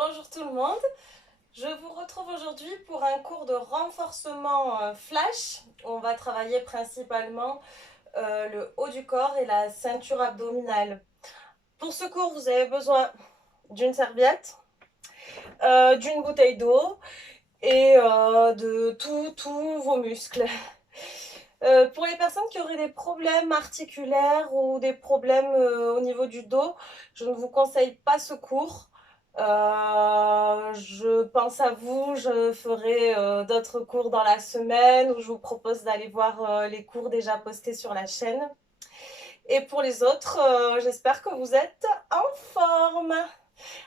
Bonjour tout le monde, je vous retrouve aujourd'hui pour un cours de renforcement flash. On va travailler principalement le haut du corps et la ceinture abdominale. Pour ce cours, vous avez besoin d'une serviette, d'une bouteille d'eau et de tous vos muscles. Pour les personnes qui auraient des problèmes articulaires ou des problèmes au niveau du dos, je ne vous conseille pas ce cours. Je pense à vous, je ferai d'autres cours dans la semaine où je vous propose d'aller voir les cours déjà postés sur la chaîne. Et pour les autres, j'espère que vous êtes en forme.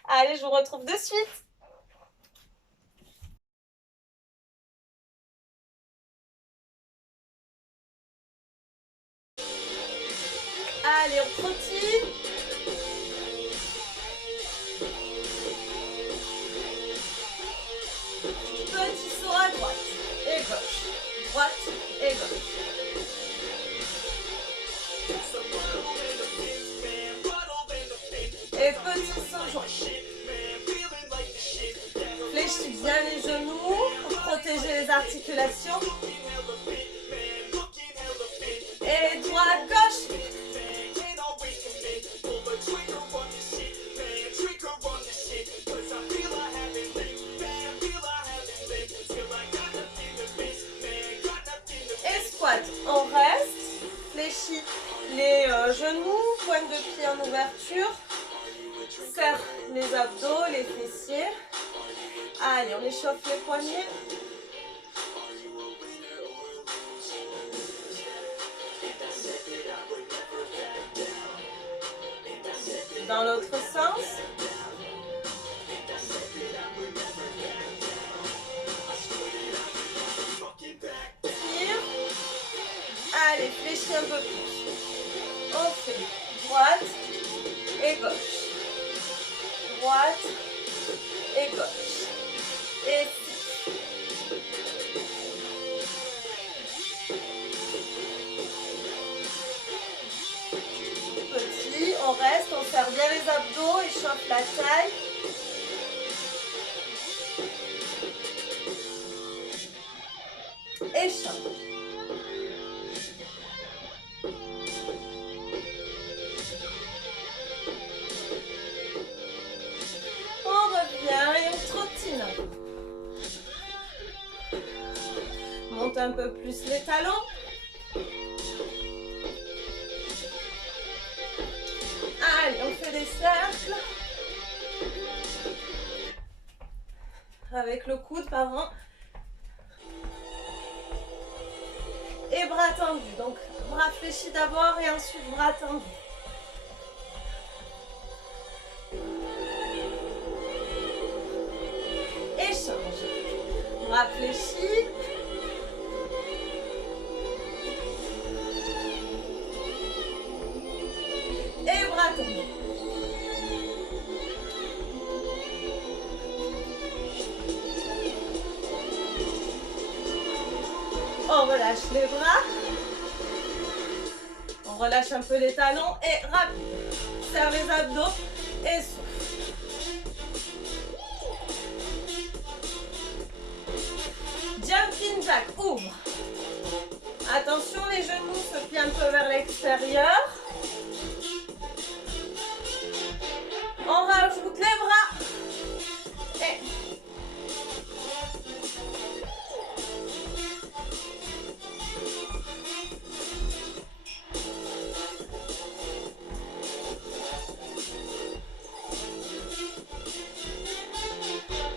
Allez, je vous retrouve de suite. Allez, on trottine. Petit saut à droite et gauche, droite et gauche. Et petit saut joint. Fléchis bien les genoux pour protéger les articulations. Et droite, gauche. Et squat, on reste. Fléchis les genoux, pointe de pied en ouverture. Serre les abdos, les fessiers. Allez, on échauffe les poignets. Dans l'autre sens. Tire. Allez, fléchis un peu plus. On fait droite et gauche. Droite et gauche. Et petit, on reste, on serre bien les abdos, échauffe la taille. Échauffe. On revient et on trottine. Monte un peu plus les talons. Allez, on fait des cercles. Avec le coude, pardon. Et bras tendus. Donc, bras fléchis d'abord et ensuite bras tendus. Échange. Bras fléchis. Et bras tendus. On relâche les bras. On relâche un peu les talons et rapide. Serre les abdos et souffle. Jumping jack, ouvre. Attention, les genoux se plient un peu vers l'extérieur. On rajoute les bras. Et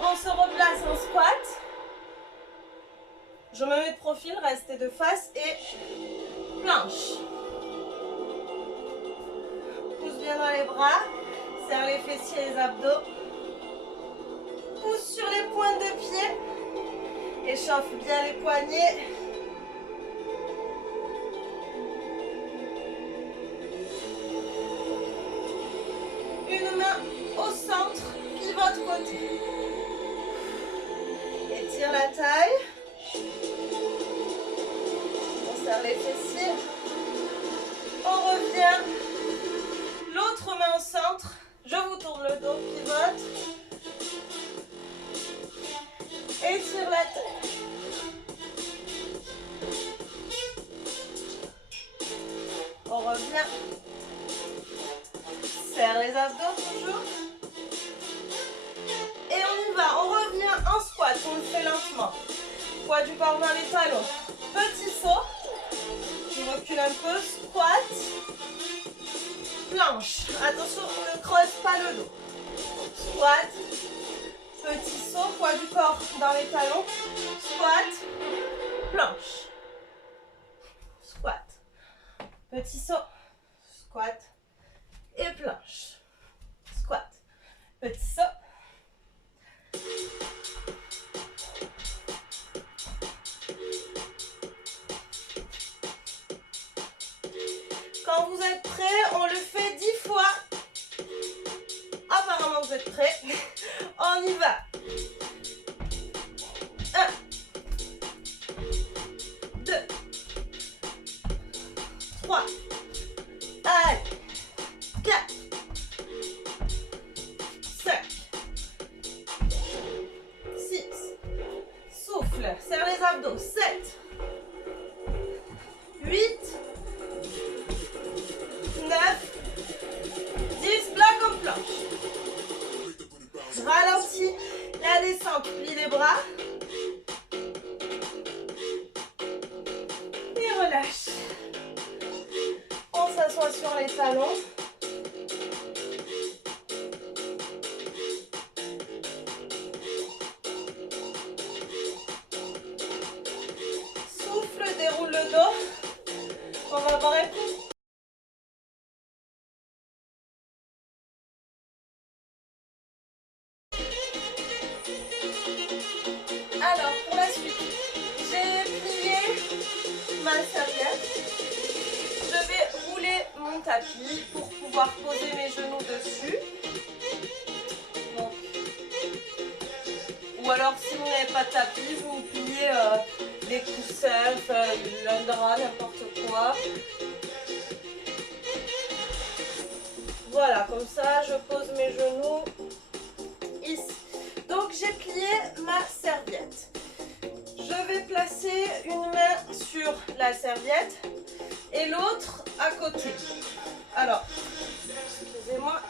on se replace en squat. Je me mets de profil, restez de face et planche. Pousse bien dans les bras, serre les fessiers et les abdos. Pousse sur les pointes de pied. Échauffe bien les poignets. Une main au centre, pivote côté. Étire la taille. On serre les fessiers. On revient. L'autre main au centre. Je vous tourne le dos, pivote. étire la tête. On revient. Serre les abdos toujours. Et on y va. On revient en squat. On le fait lentement. Poids du corps dans les talons. Petit saut. Je recule un peu. Squat. Planche. Attention, ne creuse pas le dos. Squat. Petit saut. Poids du corps dans les talons. Squat. Planche. Squat. Petit saut. Squat. Et planche. Squat. Petit saut. Quand vous êtes prêts, on le fait 10 fois. Apparemment, vous êtes prêts. On y va. 1, 2, 3, allez, 4, 5, 6, souffle, serre les abdos, 7, 8, 9, 10, bloc en planche. Ralentis la descente, plie les bras. Et relâche. On s'assoit sur les talons. Souffle, déroule le dos. On va voir un coup. Alors, pour la suite, j'ai plié ma serviette. Je vais rouler mon tapis pour pouvoir poser mes genoux dessus. Donc, ou alors, si vous n'avez pas de tapis, vous pliez des coussins, un drap, n'importe quoi. Voilà, comme ça, je pose mes genoux ici. Donc, j'ai plié ma serviette. Je vais placer une main sur la serviette et l'autre à côté. Alors, excusez-moi.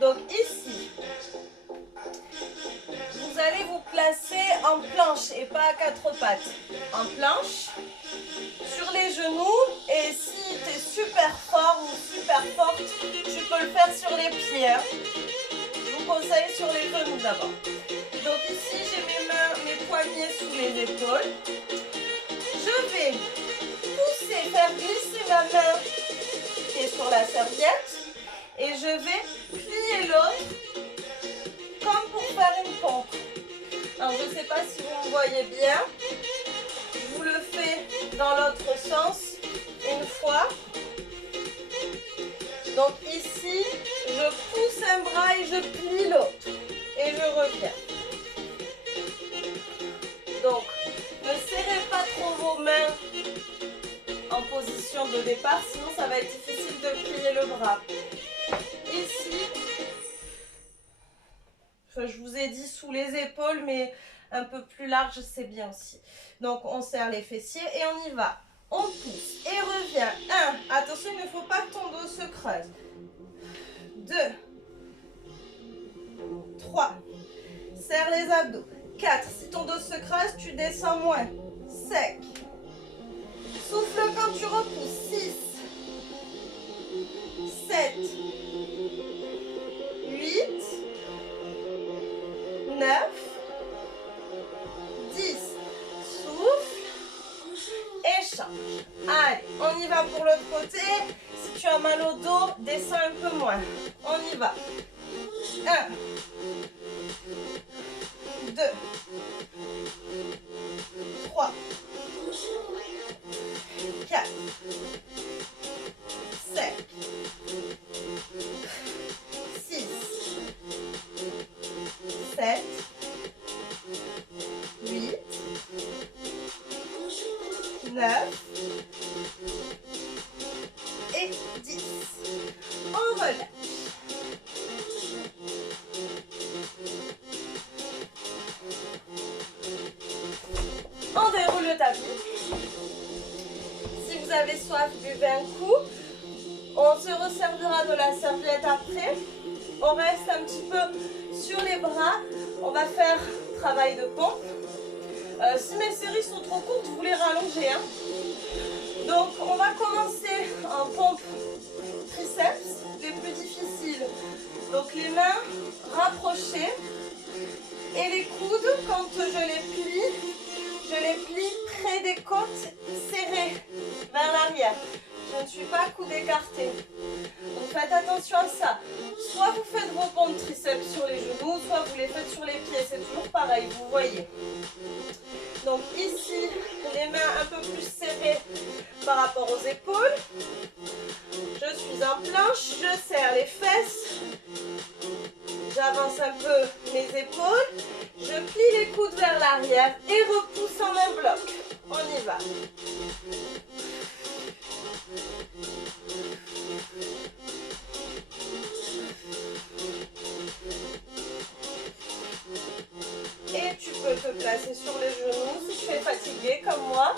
Donc ici, vous allez vous placer en planche et pas à quatre pattes. En planche, sur les genoux, et si tu es super fort ou super forte, tu peux le faire sur les pieds. Hein. Je vous conseille sur les genoux d'abord. Donc ici, j'ai mes mains, mes poignets sous les épaules. Je vais pousser, faire glisser ma main qui est sur la serviette et je vais plier l'autre comme pour faire une pompe. Alors je ne sais pas si vous me voyez bien. Je vous le fais dans l'autre sens une fois. Donc ici, je pousse un bras et je plie l'autre et je reviens. Donc, ne serrez pas trop vos mains en position de départ, sinon ça va être difficile de plier le bras. Ici, je vous ai dit sous les épaules, mais un peu plus large, c'est bien aussi. Donc, on serre les fessiers et on y va. On pousse et revient. 1, attention, il ne faut pas que ton dos se creuse. 2, 3, serre les abdos. 4, si ton dos se creuse, tu descends moins. 5, souffle quand tu repousses. 6, 7, 8, 9, 10. Souffle et change. Allez, on y va pour l'autre côté. Si tu as mal au dos, descends un peu moins. On y va. 1, 2, 3, 4, 5, 6, 7, 8, 9 et 10. On relâche. le tapis. Si vous avez soif, buvez un coup. On se resservira de la serviette après. On reste un petit peu sur les bras. On va faire travail de pompe. Si mes séries sont trop courtes, vous les rallongez. Hein. Donc, on va commencer en pompe triceps, les plus difficiles. Donc, les mains rapprochées et les coudes, quand je les plie près des côtes, serrées vers l'arrière. Je ne suis pas coude écarté. Donc, faites attention à ça. Soit vous faites vos pompes triceps sur les genoux, soit vous les faites sur les pieds. C'est toujours pareil, vous voyez. Donc ici, les mains un peu plus serrées par rapport aux épaules. Je suis en planche, je serre les fesses. J'avance un peu mes épaules. Je plie les coudes vers l'arrière et repousse en un bloc. On y va. Et tu peux te placer sur les genoux si tu es fatigué comme moi.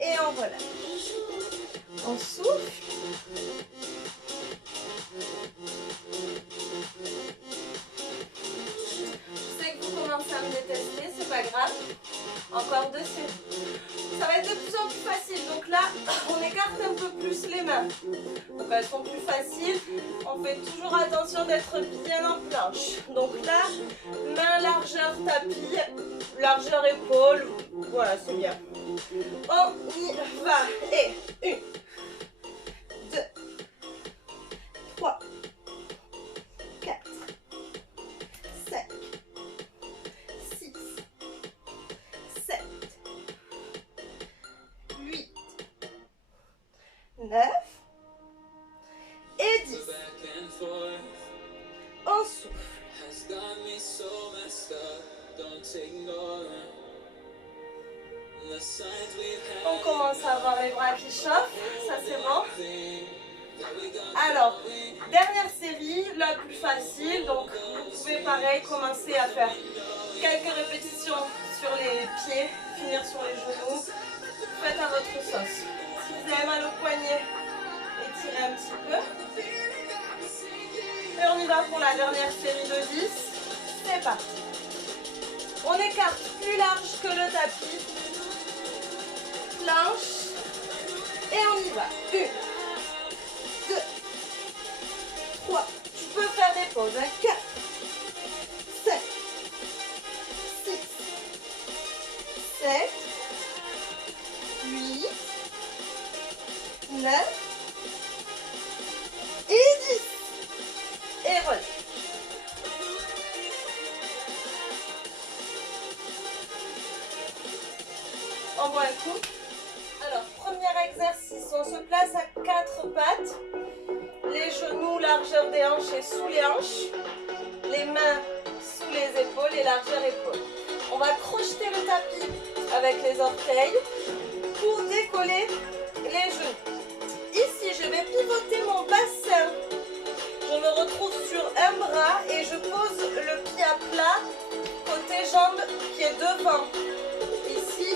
Et on relâche. On souffle. Je sais que vous commencez à me détester, c'est pas grave. Encore deux séries. Ça va être de plus en plus facile. Donc là, on écarte un peu plus les mains. Donc elles sont plus faciles. On fait toujours attention d'être bien en planche. Donc là, main largeur tapis, largeur épaule. Voilà, c'est bien. On y va. Et 1, 2, 3, 4, 5, 6, 7, 8, 9 et 10. On souffle. On commence à avoir les bras qui chauffent, ça c'est bon. Alors, dernière série, la plus facile, donc vous pouvez pareil commencer à faire quelques répétitions sur les pieds, finir sur les genoux, faites à votre sauce. Si vous avez mal au poignet, étirez un petit peu. Et on y va pour la dernière série de 10, c'est parti. On écarte plus large que le tapis. Planche. Et on y va. 1, 2, 3. Tu peux faire des pauses. 4, 5, 6, 7, 8, 9 et 10. Et relâche. On voit un coup. Alors, premier exercice, on se place à 4 pattes. Les genoux, largeur des hanches et sous les hanches. Les mains sous les épaules et largeur épaules. On va crocheter le tapis avec les orteils pour décoller les genoux. Ici, je vais pivoter mon bassin. Je me retrouve sur un bras et je pose le pied à plat, côté jambe qui est devant. Ici,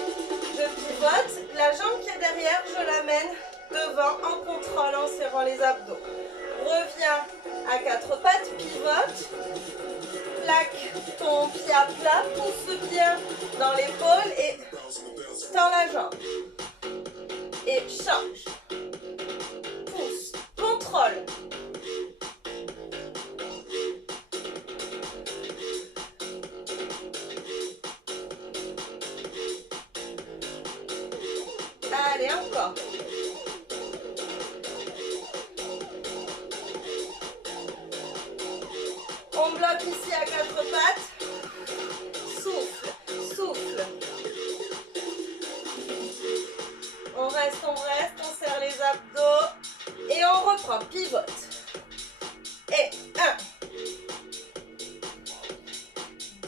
je pivote, la jambe qui est derrière, je l'amène devant en contrôle, en serrant les abdos. Reviens à 4 pattes, pivote, plaque ton pied à plat, pousse bien dans l'épaule et tends la jambe. Et change. Pousse, contrôle. Allez, encore. On bloque ici à 4 pattes. Souffle, souffle. On reste, on serre les abdos. Et on reprend, pivote. Et 1,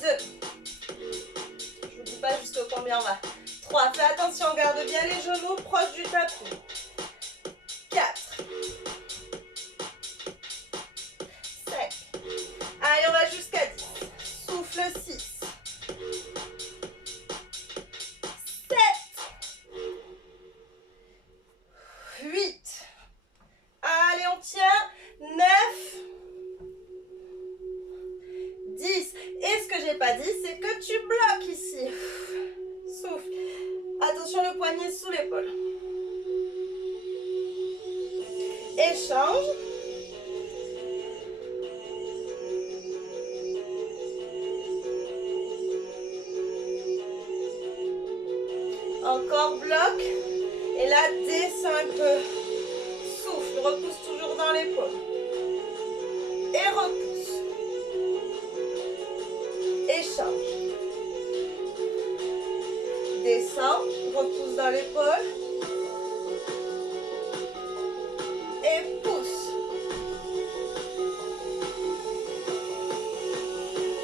2. Je vous dis pas jusqu'au combien on va. 3. Fais attention, garde bien les genoux proches du tapis. pyramide sous l'épaule. Échange. Encore bloc. Et là, descends un peu. Souffle, repousse toujours dans l'épaule. Et repousse. Échange. Descends, repousse dans l'épaule. Et pousse.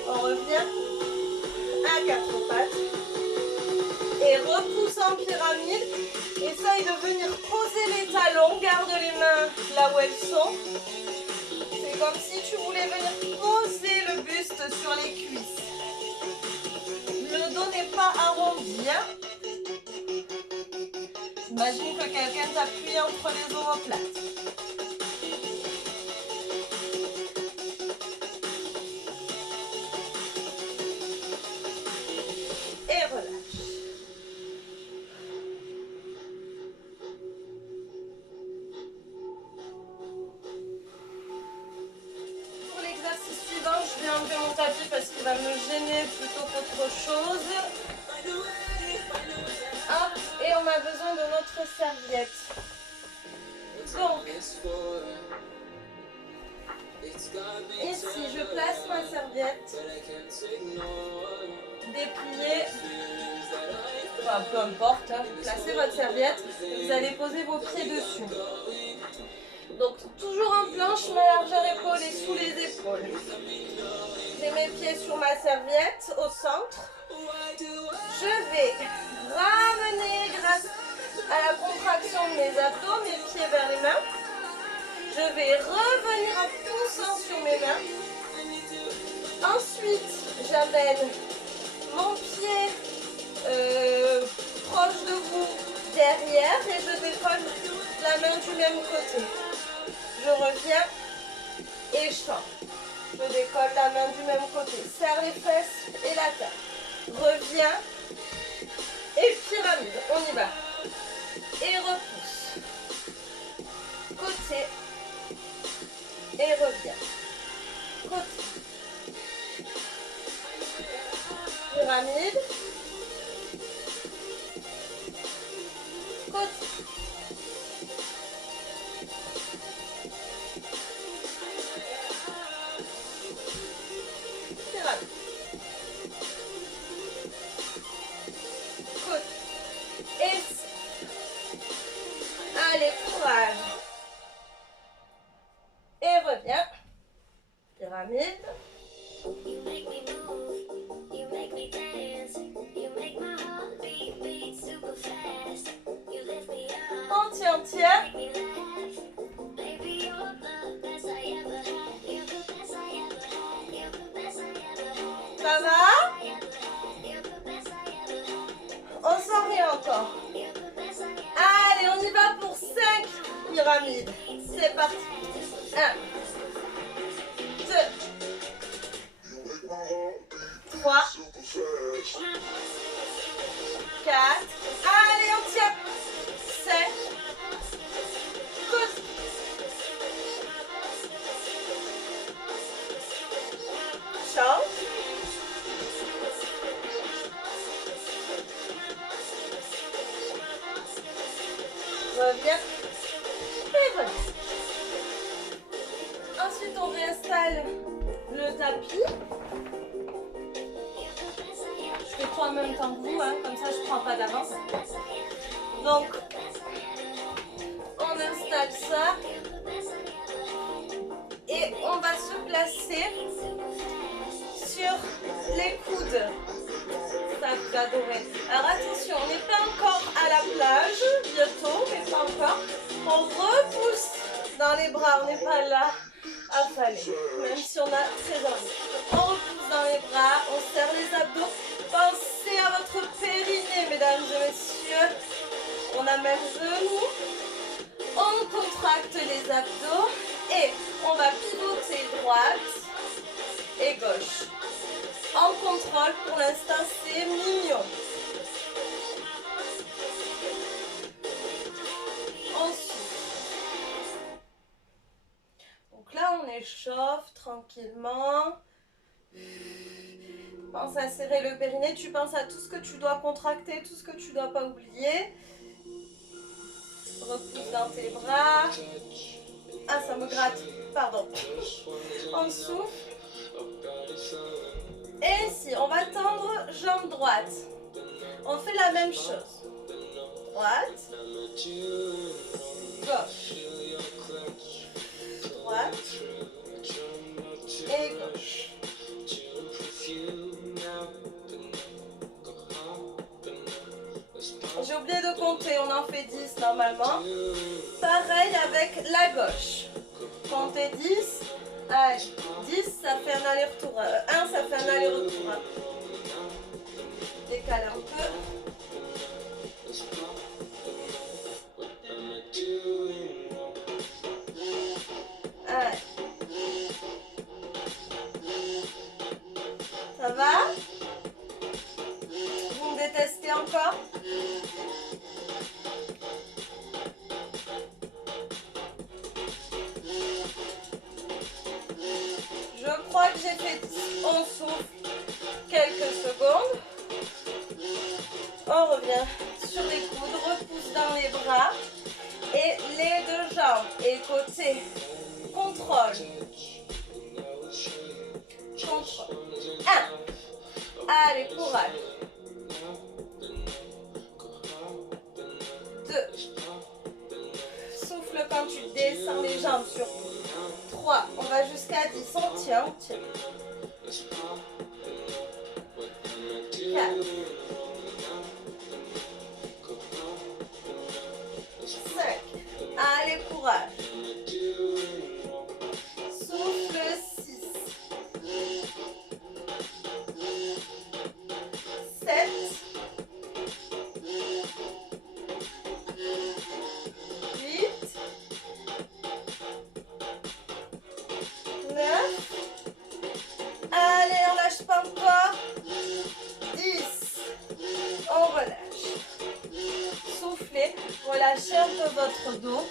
On revient à quatre pattes. Et repousse en pyramide. Essaye de venir poser les talons. Garde les mains là où elles sont. C'est comme si tu voulais venir poser le buste sur les cuisses. Le dos n'est pas arrondi. Hein? Imagine que quelqu'un t'appuie entre les omoplates. Et relâche. Pour l'exercice suivant, je vais enlever mon tapis parce qu'il va me gêner plutôt qu'autre chose. Hop, et on a besoin de notre serviette. Donc, ici, je place ma serviette, dépliée, enfin, peu importe, hein, vous placez votre serviette, vous allez poser vos pieds dessus. Donc, toujours en planche, ma largeur épaule est sous les épaules. J'ai mes pieds sur ma serviette, au centre. Je vais ramener grâce à la contraction de mes abdos, mes pieds vers les mains. Je vais revenir en poussant sur mes mains. Ensuite, j'amène mon pied proche de vous derrière et je décolle la main du même côté. Je reviens et change. Je décolle la main du même côté. Serre les fesses et la tête. Reviens et pyramide. On y va. Et repousse. Côté. Et reviens. Côté. Pyramide. Côté. Pyramide. Côté. Et allez, courage. Et reviens. Pyramide. You make me move, you make me dance, you make my heart beat, beat super fast. You lift me up, On tient. make me laugh. Baby, you're the best I ever had. You're the best I ever had. You're the best I ever had. Ça va? I ever had. You're the best I ever had. On s'en rien encore. You're the best I ever Allez, on y va pour 5 pyramides. C'est parti. 1, 2, 3, 4. Allez, on tient. 5. Côte. Change. Reviens. Et voilà. Ensuite, on réinstalle le tapis. Je fais tout en même temps que vous, hein, comme ça je ne prends pas d'avance. Donc, on installe ça. Et on va se placer sur les coudes. Ça, vous adorez. Alors attention, on n'est pas encore à la plage, bientôt, mais pas encore. On repousse dans les bras, on n'est pas là affalé, même si on a très envie. On repousse dans les bras, on serre les abdos. Pensez à votre périnée, mesdames et messieurs. On amène le genou, on contracte les abdos et on va pivoter droite et gauche. En contrôle, pour l'instant, c'est mignon. réchauffe tranquillement. Pense à serrer le périnée, tu penses à tout ce que tu dois contracter, tout ce que tu dois pas oublier. Repousse dans tes bras. Ah, ça me gratte, pardon. On souffle. Et ici, on va tendre jambe droite. On fait la même chose. Droite. Gauche. Droite. Et gauche. J'ai oublié de compter, on en fait 10 normalement. Pareil avec la gauche. Comptez 10. Allez, 10, ça fait un aller-retour. 1, ça fait un aller-retour. Décale un peu. Allez. Ça va? Vous me détestez encore? Je crois que j'ai fait 10. On souffle quelques secondes. On revient sur les coudes, repousse dans les bras. Et les deux jambes et côté. Contrôle. Contrôle. 1. Allez, courage. 2. Souffle quand tu descends les jambes sur 3. On va jusqu'à 10. On tient, on tient. 4. 5. Allez, courage. Souffle 6. 7. 8. 9. Allez, on lâche pas encore. 10. On relâche. Soufflez. Relâchez un peu votre dos.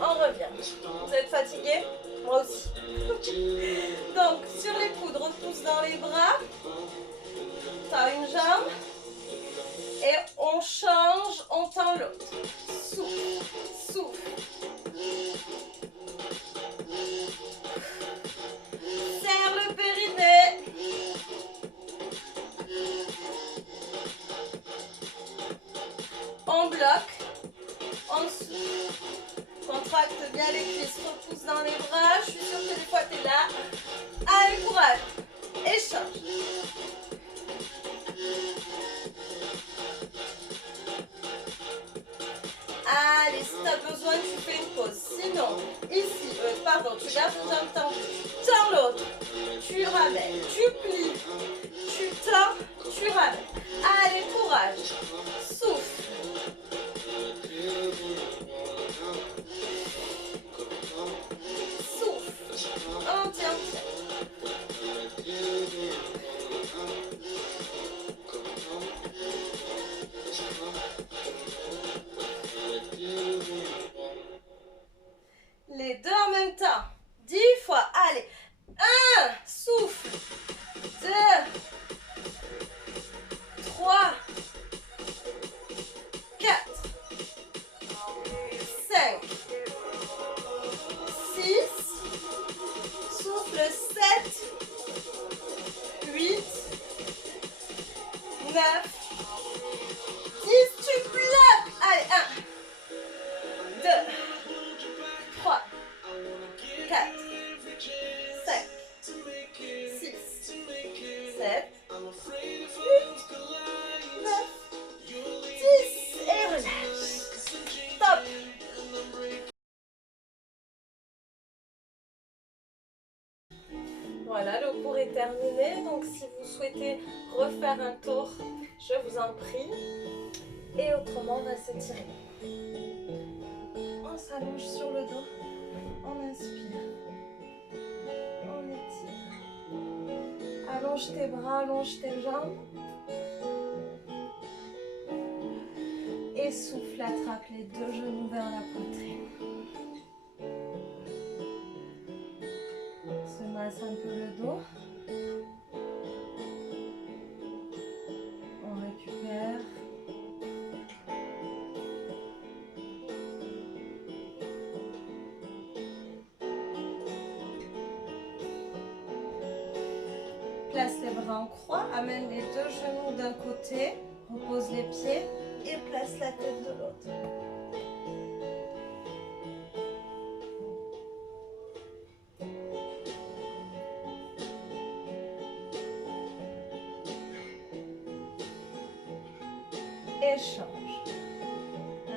On revient. Vous êtes fatigué? Moi aussi. Donc, sur les coudes, repousse dans les bras. T'as une jambe. Et on change, on tend l'autre. Souffle, souffle. Serre le périnée. On bloque. On souffle. Contracte bien les cuisses, repousse dans les bras. Je suis sûre que des fois tu es là. Allez, courage. Échange. Allez, si tu as besoin, tu fais une pause. Sinon, ici, tu gardes une jambe tendue. Tu tends l'autre. Tu ramènes. Tu plies. Tu tends. Tu ramènes. Allez, courage. Souffle. Souffle. On tient, on tient. Les deux en même temps. 10 fois. Allez. 1. Souffle. 2. 3. 4. 5. 6. Souffle 7. 8. 9. 10. Tu bloques. Allez. 1. 2. 3, 4, 5, 6, 7, 8, 9, 10 et relâche. Top. Voilà, le cours est terminé. Donc si vous souhaitez refaire un tour, je vous en prie. Et autrement, on va s'étirer. On s'allonge sur le dos. On inspire. On étire. Allonge tes bras, allonge tes jambes. Et souffle, attrape les deux genoux vers la poitrine. Se masse un peu le dos. On récupère. Place les bras en croix, amène les deux genoux d'un côté, repose les pieds et place la tête de l'autre. Échange.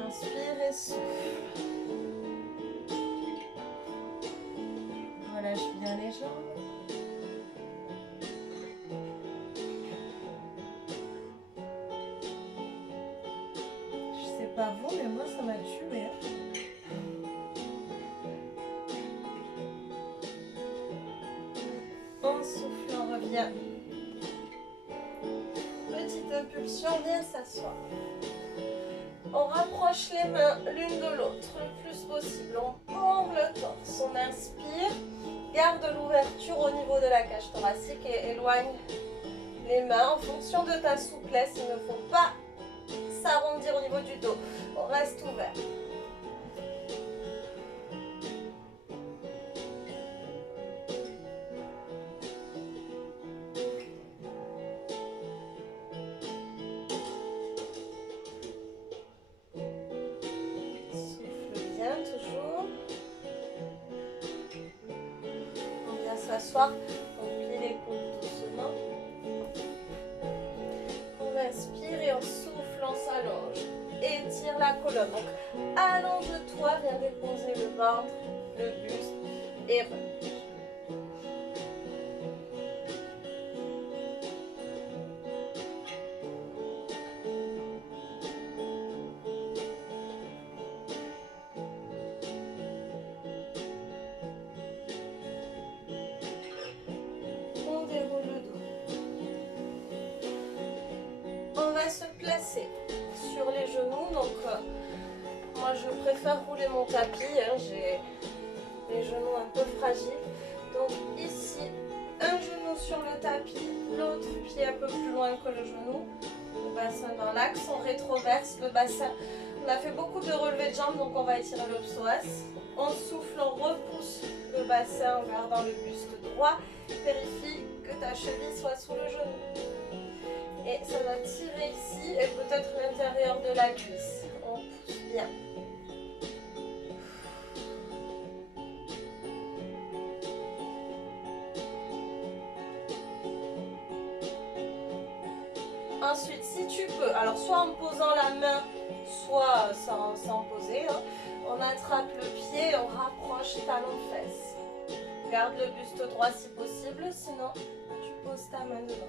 Inspire et souffle. Relâche bien les jambes. Je sais pas vous, mais moi ça m'a tué. On souffle, on revient. Petite impulsion, viens s'asseoir. On rapproche les mains l'une de l'autre le plus possible. On plombe le torse. On inspire. Garde l'ouverture au niveau de la cage thoracique et éloigne les mains en fonction de ta souplesse. Il ne faut pas s'arrondir au niveau du dos. On reste ouvert. S'asseoir, on plie les coudes doucement. On inspire et on souffle, on s'allonge. Étire la colonne. Donc allonge-toi, viens déposer le ventre, le buste et relâche. Se placer sur les genoux, donc moi je préfère rouler mon tapis, hein, j'ai les genoux un peu fragiles, donc ici un genou sur le tapis, l'autre pied un peu plus loin que le genou, le bassin dans l'axe, on rétroverse le bassin. On a fait beaucoup de relevés de jambes, donc on va étirer le psoas, on souffle, on repousse le bassin en gardant le buste droit, vérifie que ta cheville soit sous le genou. Et ça va tirer ici et peut-être l'intérieur de la cuisse. On pousse bien. Ensuite, si tu peux, alors soit en posant la main, soit sans poser, hein, on attrape le pied et on rapproche talon-fesse. Garde le buste droit si possible, sinon tu poses ta main devant.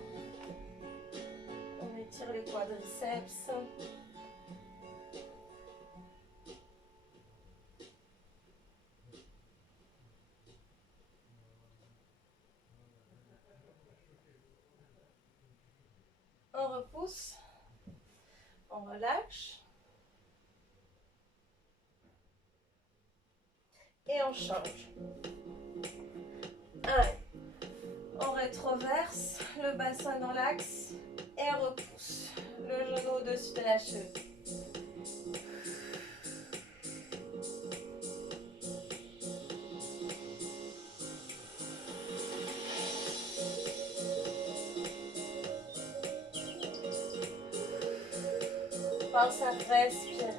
On étire les quadriceps. On repousse. On relâche. Et on change. Allez. On rétroverse le bassin dans l'axe et on repousse le genou au-dessus de la cheville. Pense à respirer.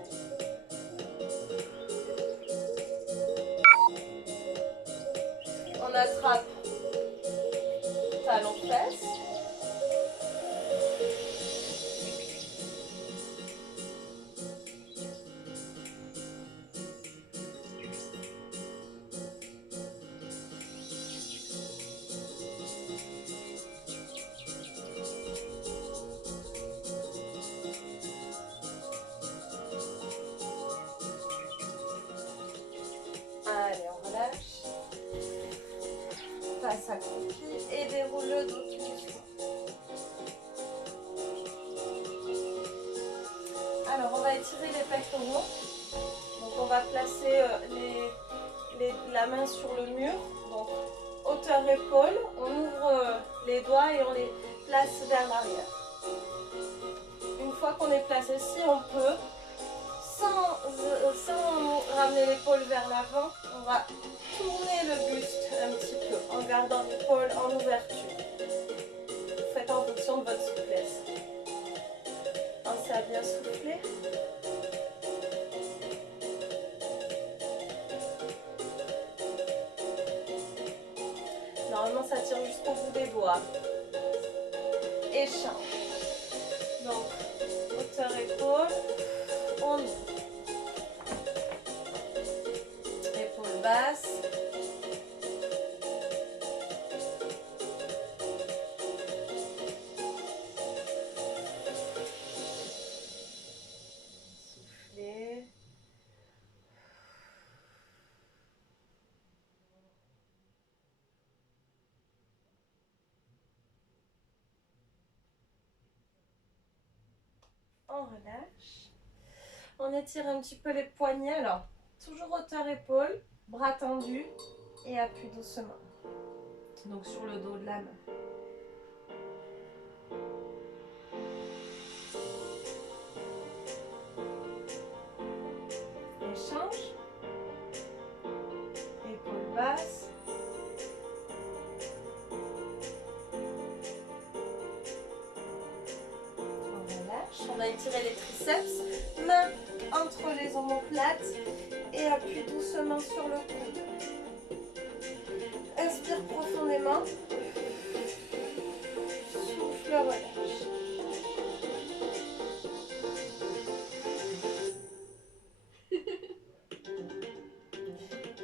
On attrape talon-fesse. Allez, on relâche. Passe accroupi et déroule le dos tout doucement. Alors, on va étirer étirer les pectoraux. Donc on va placer la main sur le mur. Donc hauteur épaule, on ouvre les doigts et on les place vers l'arrière. Une fois qu'on est placé ici, on peut, sans ramener l'épaule vers l'avant, on va tourner le buste un petit peu en gardant l'épaule en ouverture. Faites en fonction de votre souplesse. Pensez à bien souffler. Normalement, ça tire jusqu'au bout des doigts. Échange. Donc, hauteur épaule, on ouvre. Épaule basse. Soufflez. On relâche. On étire un petit peu les poignets. Alors, toujours hauteur épaule, bras tendus et appuie doucement. Donc sur le dos de la main. Échange. Épaule basse. On relâche. On va étirer les triceps. Main entre les omoplates et appuie doucement sur le coude. Inspire profondément. Souffle, relâche.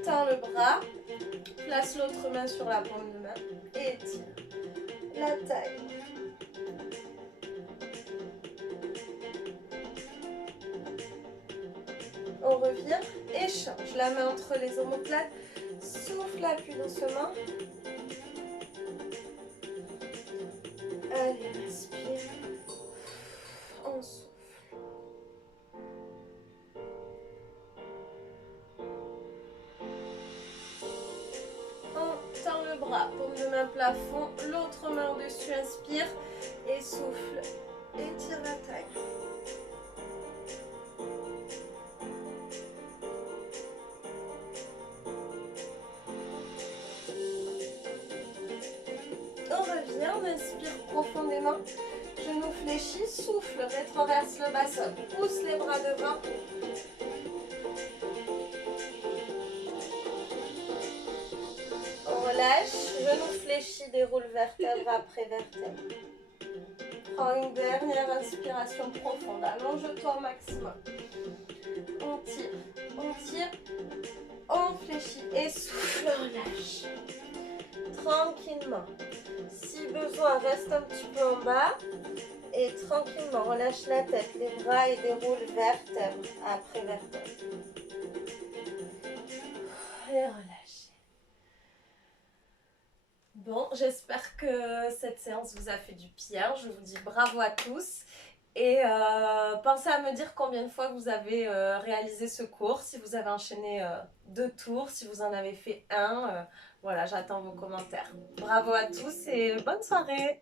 Tends le bras. Place l'autre main sur la paume de main et étire la taille. On revient, échange. La main entre les omoplates. Souffle, appuie doucement. Allez, respire. On souffle. On tend le bras, paume de main plafond, l'autre main au-dessus, inspire et souffle. Étire la taille. On revient, on inspire profondément. Genou fléchi, souffle, rétroverse le bassin, pousse les bras devant. On relâche, genou fléchi, déroule vertèbre après vertèbre. Prends une dernière inspiration profonde, allonge-toi au maximum. On tire, on fléchit et souffle, relâche. Tranquillement. Si besoin, reste un petit peu en bas. Et tranquillement, relâche la tête, les bras et déroule vertèbre après vertèbre. Et relâchez. Bon, j'espère que cette séance vous a fait du bien. Je vous dis bravo à tous. Et pensez à me dire combien de fois vous avez réalisé ce cours, si vous avez enchaîné 2 tours, si vous en avez fait un. Voilà, j'attends vos commentaires. Bravo à tous et bonne soirée!